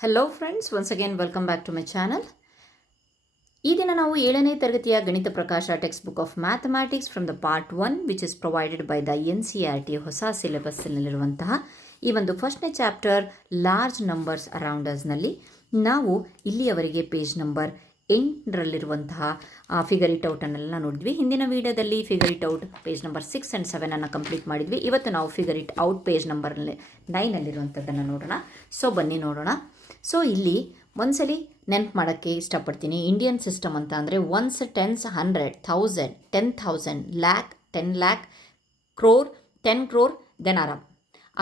Hello friends, once again welcome back to my channel. ಈ ದಿನ ನಾವು 7ನೇ ತರಗತಿಯ Ganita Prakash text book of mathematics from the part 1 which is provided by the NCERT ಹೊಸ ಸಿಲೆಬಸ್ನಲ್ಲಿರುವಂತಹ ಈ ಒಂದು ಫಸ್ಟ್ನೇ ಚಾಪ್ಟರ್ ಲಾರ್ಜ್ ನಂಬರ್ಸ್ ಅರೌಂಡರ್ಸ್ನಲ್ಲಿ ನಾವು ಇಲ್ಲಿಯವರೆಗೆ ಪೇಜ್ ನಂಬರ್ 8ರಲ್ಲಿರುವಂತಹ ಫಿಗರ್ ಇಟ್ ಔಟನ್ನೆಲ್ಲ ನೋಡಿದ್ವಿ. ಹಿಂದಿನ ವಿಡಿಯೋದಲ್ಲಿ figure it out page number 6 and 7 complete ಮಾಡಿದ್ವಿ. ಇವತ್ತು ನಾವು figure it out page number 9ಅಲ್ಲಿರುವಂಥದ್ದನ್ನು ನೋಡೋಣ. ಸೊ ಬನ್ನಿ ನೋಡೋಣ. ಸೊ ಇಲ್ಲಿ ಒಂದ್ಸಲಿ ನೆನಪು ಮಾಡೋಕ್ಕೆ ಇಷ್ಟಪಡ್ತೀನಿ. ಇಂಡಿಯನ್ ಸಿಸ್ಟಮ್ ಅಂತ ಅಂದರೆ ones, tens, 100, 1000, 10,000, lakh, 10 lakh, crore, 10 crore, then arab.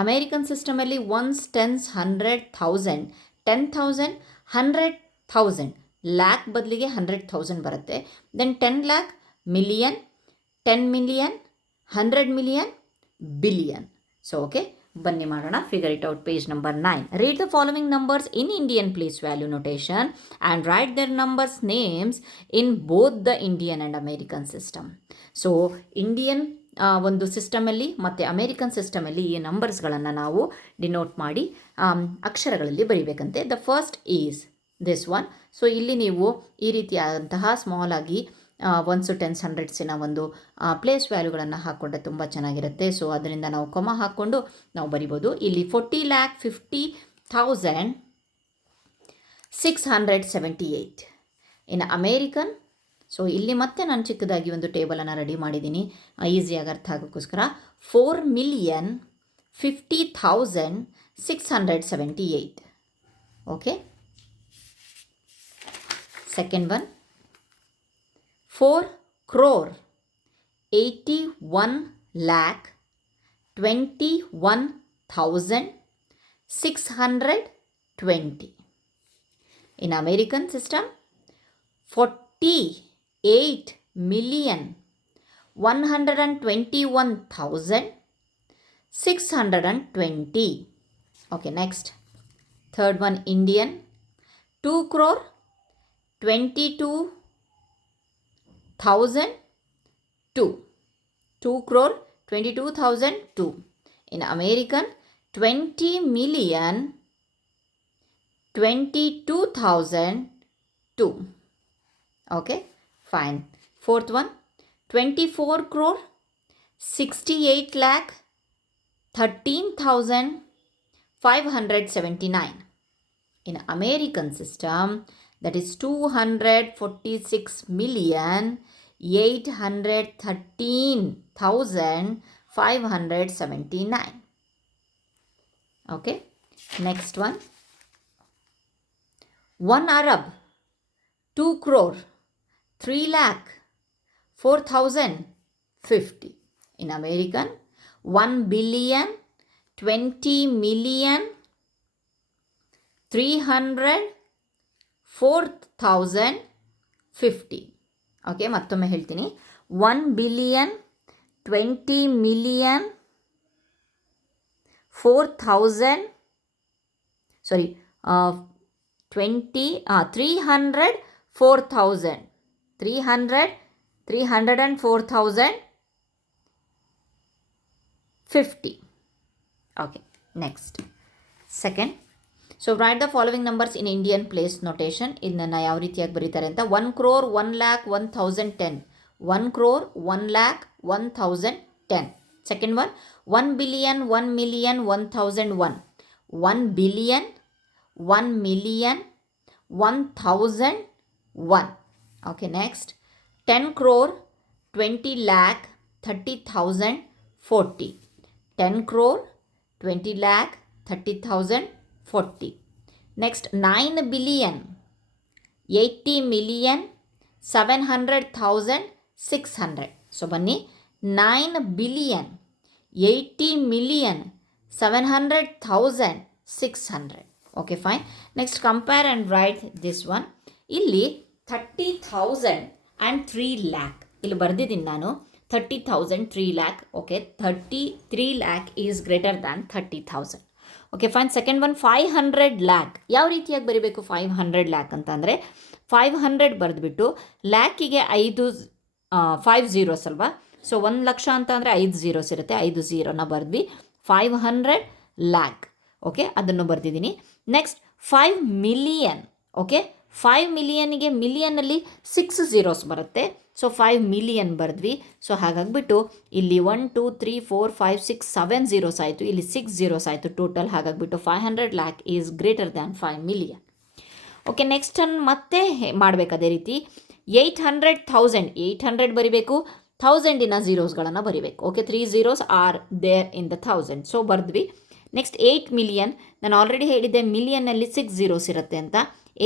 American ಸಿಸ್ಟಮಲ್ಲಿ ಒನ್ಸ್, ಟೆನ್ಸ್, 100, 1000, 10,000, 100,000, ಲ್ಯಾಕ್ ಬದಲಿಗೆ 100,000 ಬರುತ್ತೆ. Then 10 lakh, million, 10 million, 100 million, billion. So okay, ಬನ್ನಿ ಮಾಡೋಣ. Figure it out page number 9. Read the following numbers in Indian place value notation and write their numbers names in both the Indian and American system. So Indian ಒಂದು ಸಿಸ್ಟಮಲ್ಲಿ ಮತ್ತು American ಸಿಸ್ಟಮಲ್ಲಿ ಈ ನಂಬರ್ಸ್ಗಳನ್ನು ನಾವು denote ಮಾಡಿ ಅಕ್ಷರಗಳಲ್ಲಿ ಬರೀಬೇಕಂತೆ. The first is this one. So ಇಲ್ಲಿ ನೀವು ಈ ರೀತಿಯಾದಂತಹ ಸ್ಮಾಲ್ ಆಗಿ ಒನ್ಸು, ಟೆನ್ಸ್, ಹಂಡ್ರೆಡ್ಸಿನ ಒಂದು ಪ್ಲೇಸ್ ವ್ಯಾಲ್ಯೂಗಳನ್ನು ಹಾಕ್ಕೊಂಡ್ರೆ ತುಂಬ ಚೆನ್ನಾಗಿರುತ್ತೆ. ಸೊ ಅದರಿಂದ ನಾವು ಕೊಮ ಹಾಕ್ಕೊಂಡು ನಾವು ಬರಿಬೋದು. ಇಲ್ಲಿ 40,50,678 ಇನ್ ಅಮೇರಿಕನ್. ಸೊ ಇಲ್ಲಿ ಮತ್ತೆ ನಾನು ಚಿಕ್ಕದಾಗಿ ಒಂದು ಟೇಬಲನ್ನು ರೆಡಿ ಮಾಡಿದ್ದೀನಿ ಈಸಿಯಾಗಿ ಅರ್ಥ ಆಗೋಕ್ಕೋಸ್ಕರ. 4,50,678. Okay, second one 4,81,21,620. In American system 48,121,620. Okay, next. Third one Indian 2,22,002. 2,22,002. In American 20,22,002. Okay, fine. Fourth one 24,68,13,579. In American system that is 246,813,579. Okay, next one 1 Arab 2 crore 3,04,050. In American 1 billion 20 million 304,050. Okay, ಮತ್ತೊಮ್ಮೆ ಹೇಳ್ತೀನಿ. 1 billion 20 million 4,000 sorry 304,000 304,050. Okay, next second. So right the following numbers in Indian place notation. ಇದನ್ನು ಯಾವ ರೀತಿಯಾಗಿ ಬರೀತಾರೆ ಅಂತ. 1 crore 1 lakh 1,010. 1 crore 1 lakh 1,010. Second one 1 billion 1 million 1,001. 1 billion 1 million 1,001. Okay, next 10 crore 20 lakh 30,040. 10 crore 20 lakh 30,040. Next 9 billion 80 million 700,600. So ಬನ್ನಿ, 9 billion 80 million 700,600. Okay, fine. Next compare and write this one. ಇಲ್ಲಿ 30,000 and 3 lakh ಇಲ್ಲಿ ಬರೆದಿದ್ದೀನಿ ನಾನು. 30,000 3 lakh. Okay, 33 lakh is greater than 30,000. Okay, fine. Second one 500 lakh. ಯಾವ ರೀತಿಯಾಗಿ ಬರೀಬೇಕು 500 lakh ಅಂತಂದರೆ 500 ಬರೆದ್ಬಿಟ್ಟು ಲ್ಯಾಕಿಗೆ 5 zeros ಅಲ್ವಾ. ಸೊ 1 ಲಕ್ಷ ಅಂತ ಅಂದರೆ 5 zeros ಇರುತ್ತೆ. 5 0ನ ಬರೆದ್ವಿ 500 lakh. ಓಕೆ, ಅದನ್ನು ಬರೆದಿದ್ದೀನಿ. Next 5 million. ಓಕೆ, 5 ಮಿಲಿಯನ್ಗೆ ಮಿಲಿಯನ್ನಲ್ಲಿ 6 zeros ಬರುತ್ತೆ. ಸೊ 5 ಮಿಲಿಯನ್ ಬರೆದ್ವಿ. ಸೊ ಹಾಗಾಗಿಬಿಟ್ಟು ಇಲ್ಲಿ 1 2 3 4 5 6 7 zeros ಆಯಿತು, ಇಲ್ಲಿ 6 zeros ಆಯಿತು ಟೋಟಲ್. ಹಾಗಾಗಿಬಿಟ್ಟು 500 lakh is greater than 5 million. Okay, next ಮತ್ತೆ ಮಾಡಬೇಕು ಅದೇ ರೀತಿ. 800,000 800 ಬರಿಬೇಕು, 1000 ಝೀರೋಸ್ಗಳನ್ನು ಬರಿಬೇಕು. Okay, 3 zeros are there in the 1000. So ಬರೆದ್ವಿ. Next 8 million. ನಾನು ಆಲ್ರೆಡಿ ಹೇಳಿದ್ದೆ ಮಿಲಿಯನ್ನಲ್ಲಿ 6 zeros ಇರುತ್ತೆ ಅಂತ.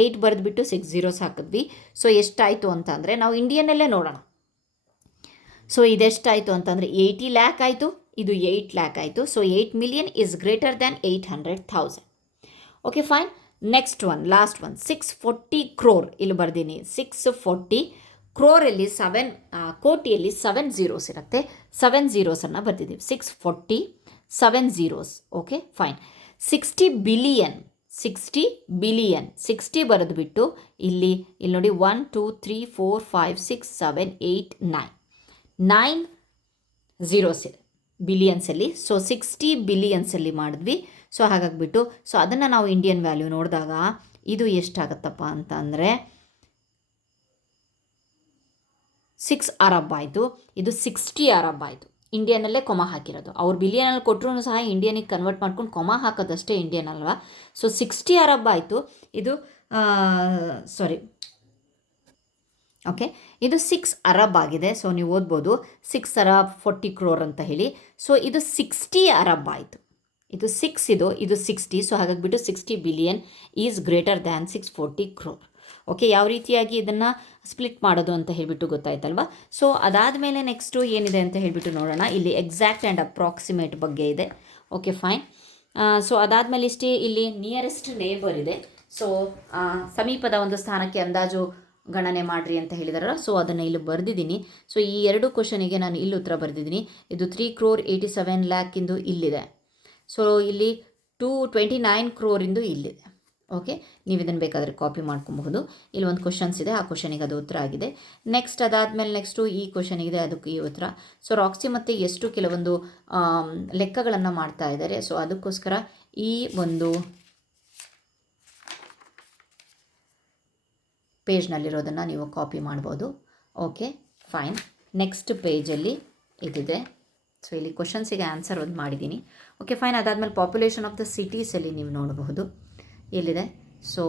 8 ಬರೆದ್ಬಿಟ್ಟು 6 zeros ಹಾಕಿದ್ವಿ. ಸೊ ಎಷ್ಟಾಯಿತು ಅಂತ ಅಂದರೆ ನಾವು ಇಂಡಿಯನ್ನಲ್ಲೇ ನೋಡೋಣ. ಸೊ ಇದೆಷ್ಟಾಯಿತು ಅಂತಂದರೆ 80 lakh ಆಯಿತು, ಇದು 8 lakh ಆಯಿತು. So 8 million is greater than 800,000. Okay fine. Next one, last one, 640 crore. ಇಲ್ಲಿ ಬರ್ದೀನಿ 640 ಕ್ರೋರಲ್ಲಿ 7 ಕೋಟಿಯಲ್ಲಿ 7 zeros ಇರುತ್ತೆ. 7 zeros ಬರ್ತಿದ್ದೀವಿ. 640 7 zeros. Okay fine. 60 billion 60 ಬರೆದುಬಿಟ್ಟು ಇಲ್ಲಿ ನೋಡಿ 1 2 3 4 5 6 7 8 9 zeros ಬಿಲಿಯನ್ಸಲ್ಲಿ. ಸೊ 60 billionsಲ್ಲಿ ಮಾಡಿದ್ವಿ. ಸೊ ಹಾಗಾಗಿಬಿಟ್ಟು ಸೊ ಅದನ್ನು ನಾವು ಇಂಡಿಯನ್ ವ್ಯಾಲ್ಯೂ ನೋಡಿದಾಗ ಇದು ಎಷ್ಟಾಗತ್ತಪ್ಪ ಅಂತ ಅಂದರೆ 6 ಅರಬ್ ಆಯಿತು. ಇದು 60 ಅರಬ್ ಆಯಿತು. ಇಂಡಿಯನಲ್ಲೇ ಕೊಮ ಹಾಕಿರೋದು. ಅವ್ರು ಬಿಲಿಯನಲ್ಲಿ ಕೊಟ್ಟರು ಸಹ ಇಂಡಿಯನಿಗೆ ಕನ್ವರ್ಟ್ ಮಾಡ್ಕೊಂಡು ಕೊಮ ಹಾಕೋದಷ್ಟೇ ಇಂಡಿಯನ್ ಅಲ್ವಾ. ಸೊ 60 ಅರಬ್ ಆಯಿತು. ಇದು ಓಕೆ, ಇದು 6 ಅರಬ್ ಆಗಿದೆ. ಸೊ ನೀವು ಓದ್ಬೋದು 6 ಅರಬ್ 40 crore ಅಂತ ಹೇಳಿ. ಸೊ ಇದು 60 ಅರಬ್ ಆಯಿತು. ಇದು 6 ಇದು 60. ಸೊ ಹಾಗಾಗಿಬಿಟ್ಟು 60 billion is greater than 640 crore. Okay, ಯಾವ ರೀತಿಯಾಗಿ ಇದನ್ನು ಸ್ಪ್ಲಿಟ್ ಮಾಡೋದು ಅಂತ ಹೇಳಿಬಿಟ್ಟು ಗೊತ್ತಾಯ್ತಲ್ವಾ. ಸೊ ಅದಾದಮೇಲೆ ನೆಕ್ಸ್ಟು ಏನಿದೆ ಅಂತ ಹೇಳಿಬಿಟ್ಟು ನೋಡೋಣ. ಇಲ್ಲಿ ಎಕ್ಸಾಕ್ಟ್ ಆ್ಯಂಡ್ ಅಪ್ರಾಕ್ಸಿಮೇಟ್ ಬಗ್ಗೆ ಇದೆ. Okay fine. ಸೊ ಅದಾದಮೇಲೆ ಇಷ್ಟೇ. ಇಲ್ಲಿ ನಿಯರೆಸ್ಟ್ ನೇಬರ್ ಇದೆ. ಸೊ ಸಮೀಪದ ಒಂದು ಸ್ಥಾನಕ್ಕೆ ಅಂದಾಜು ಗಣನೆ ಮಾಡಿರಿ ಅಂತ ಹೇಳಿದಾರಲ್ಲ. ಸೊ ಅದನ್ನು ಇಲ್ಲಿ ಬರೆದಿದ್ದೀನಿ. ಸೊ ಈ 2 ಕ್ವಶನಿಗೆ ನಾನು ಇಲ್ಲಿ ಉತ್ತರ ಬರೆದಿದ್ದೀನಿ. ಇದು 3 crore 87 lakh ಇಂದು ಇಲ್ಲಿದೆ. ಸೊ ಇಲ್ಲಿ 229 crore ಇಂದು ಇಲ್ಲಿದೆ. ಓಕೆ, ನೀವು ಇದನ್ನು ಬೇಕಾದರೆ ಕಾಪಿ ಮಾಡ್ಕೊಬಹುದು. ಇಲ್ಲಿ ಒಂದು ಕ್ವಶನ್ಸ್ ಇದೆ, ಆ ಕ್ವಶನಿಗೆ ಅದು ಉತ್ತರ ಆಗಿದೆ. ನೆಕ್ಸ್ಟ್ ಅದಾದಮೇಲೆ ನೆಕ್ಸ್ಟು ಈ ಕ್ವಶನಿಗಿದೆ, ಅದಕ್ಕೆ ಈ ಉತ್ತರ. ಸೊ ರಾಕ್ಸಿ ಮತ್ತು ಎಷ್ಟು ಕೆಲವೊಂದು ಲೆಕ್ಕಗಳನ್ನು ಮಾಡ್ತಾ ಇದ್ದಾರೆ. ಸೊ ಅದಕ್ಕೋಸ್ಕರ ಈ ಒಂದು ಪೇಜ್ನಲ್ಲಿರೋದನ್ನು ನೀವು ಕಾಪಿ ಮಾಡ್ಬೋದು. Okay fine. ನೆಕ್ಸ್ಟ್ ಪೇಜಲ್ಲಿ ಇದಿದೆ. ಸೊ ಇಲ್ಲಿ ಕ್ವಶನ್ಸಿಗೆ ಆನ್ಸರ್ ಒಂದು ಮಾಡಿದ್ದೀನಿ. Okay fine. ಅದಾದಮೇಲೆ ಪಾಪ್ಯುಲೇಷನ್ ಆಫ್ ದ ಸಿಟೀಸಲ್ಲಿ ನೀವು ನೋಡಬಹುದು ಎಲ್ಲಿದೆ. ಸೊ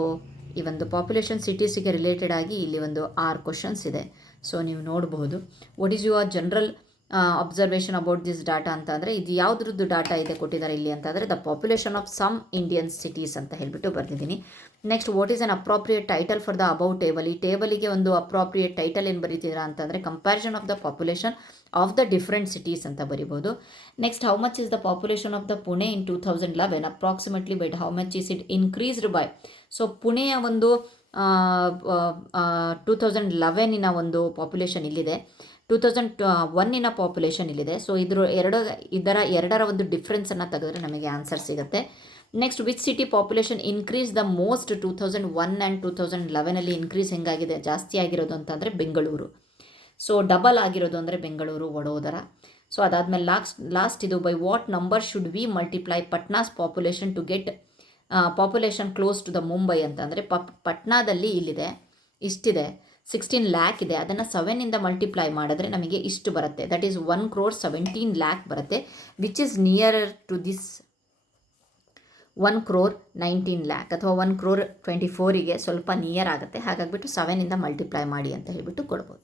ಈ ಒಂದು ಪಾಪ್ಯುಲೇಷನ್ ಸಿಟೀಸಿಗೆ ರಿಲೇಟೆಡ್ ಆಗಿ ಇಲ್ಲಿ ಒಂದು 6 ಕ್ವಶನ್ಸ್ ಇದೆ. ಸೊ ನೀವು ನೋಡಬಹುದು. What is your general observation about this data ಅಂತ ಅಂದರೆ ಇದು ಯಾವುದ್ರದ್ದು ಡಾಟಾ ಇದೆ ಕೊಟ್ಟಿದ್ದಾರೆ ಇಲ್ಲಿ ಅಂತ ಅಂದರೆ the population of some Indian cities ಅಂತ ಹೇಳಿಬಿಟ್ಟು ಬರೆದಿದ್ದೀನಿ. Next what is an appropriate title for the above table. ಈ ಟೇಬಲಿಗೆ ಒಂದು ಅಪ್ರಾಪ್ರಿಯೇಟ್ ಟೈಟಲ್ ಏನು ಬರೀತೀರಾ ಅಂತಂದರೆ comparison of the population of the different cities ಅಂತ ಬರಿಬೋದು. Next how much is the population of the Pune in 2011 approximately but how much is it increased by. So ಪುಣೆಯ ಒಂದು 2011 ಒಂದು ಪಾಪ್ಯುಲೇಷನ್ ಇಲ್ಲಿದೆ, 2001 ಪಾಪ್ಯುಲೇಷನ್ ಇಲ್ಲಿದೆ. ಸೊ ಇದರ ಎರಡರ ಒಂದು ಡಿಫ್ರೆನ್ಸನ್ನು ತೆಗೆದ್ರೆ ನಮಗೆ ಆನ್ಸರ್ ಸಿಗುತ್ತೆ. Next which city population increase the most 2001 and 2011 increase ಹೆಂಗಾಗಿದೆ, ಜಾಸ್ತಿ ಆಗಿರೋದು ಅಂತಂದರೆ ಬೆಂಗಳೂರು. ಸೊ ಡಬಲ್ ಆಗಿರೋದು ಅಂದರೆ ಬೆಂಗಳೂರು, ವಡೋದರ. ಸೊ ಅದಾದಮೇಲೆ ಲಾಸ್ಟ್ ಇದು by what number should we multiply Patna's population to get population close to the Mumbai ಅಂತಂದರೆ ಪಟ್ನಾದಲ್ಲಿ ಇಲ್ಲಿದೆ ಇಷ್ಟಿದೆ 16 lakh ಇದೆ. ಅದನ್ನು 7 ಮಲ್ಟಿಪ್ಲೈ ಮಾಡಿದ್ರೆ ನಮಗೆ ಇಷ್ಟು ಬರುತ್ತೆ. ದಟ್ ಈಸ್ 1 crore 17 lakh ಬರುತ್ತೆ, which is nearer to this 1 crore 19 lakh ಅಥವಾ 1 crore 24ಗೆ ಸ್ವಲ್ಪ ನಿಯರ್ ಆಗುತ್ತೆ. ಹಾಗಾಗಿಬಿಟ್ಟು 7 ಮಲ್ಟಿಪ್ಲೈ ಮಾಡಿ ಅಂತ ಹೇಳಿಬಿಟ್ಟು ಕೊಡ್ಬೋದು.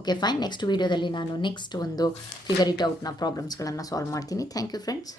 Okay fine. ನೆಕ್ಸ್ಟ್ ವೀಡಿಯೋದಲ್ಲಿ ನಾನು ನೆಕ್ಸ್ಟ್ ಒಂದು ಫಿಗರ್ ಇಟ್ ಔಟ್ನ ಪ್ರಾಬ್ಲಮ್ಸ್ಗಳನ್ನು ಸಾಲ್ವ್ ಮಾಡ್ತೀನಿ. Thank you friends.